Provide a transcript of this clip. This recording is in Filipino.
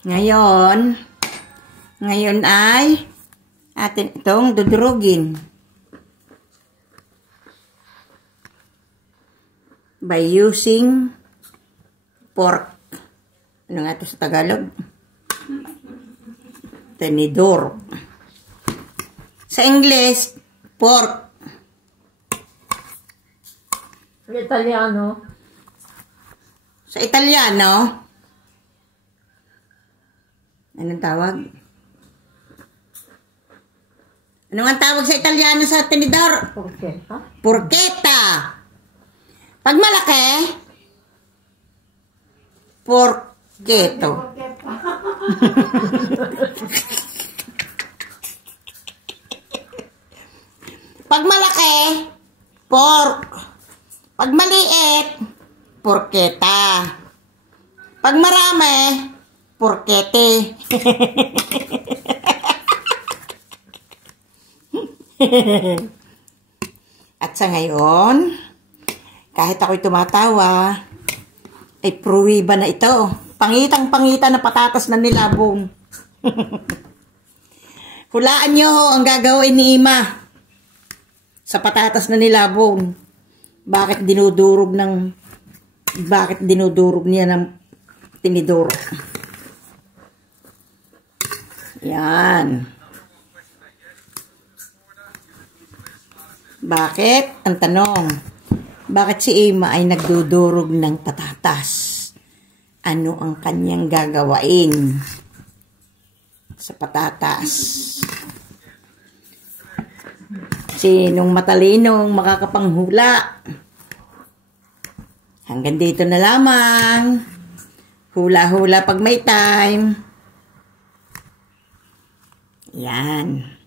Ngayon ay atin itong dudurugin by using pork. Ano nga ito sa Tagalog? Tenedor. Sa English, pork. Sa Italiano? Sa Italiano, anong tawag? Ano ang tawag sa Italiano sa tenedor? Porchetta. Porchetta. Pag malaki, porchetto. Pag malaki, pork. Pag maliit, porchetta. Pag marami, porchete. At sa ngayon, kahit ako'y tumatawa, ay pruwiba na ito. Pangitang-pangita na patatas na nilabong. Hulaan nyo ang gagawin ni Ima sa patatas na nilabong. Bakit dinudurog niya ng tinidor? Yan. Bakit? Ang tanong. Bakit si Ima ay nagdudurog ng patatas? Ano ang kanyang gagawain sa patatas? Sinong matalinong makakapanghula? Hanggang dito na lamang. Hula-hula pag may time. Yan.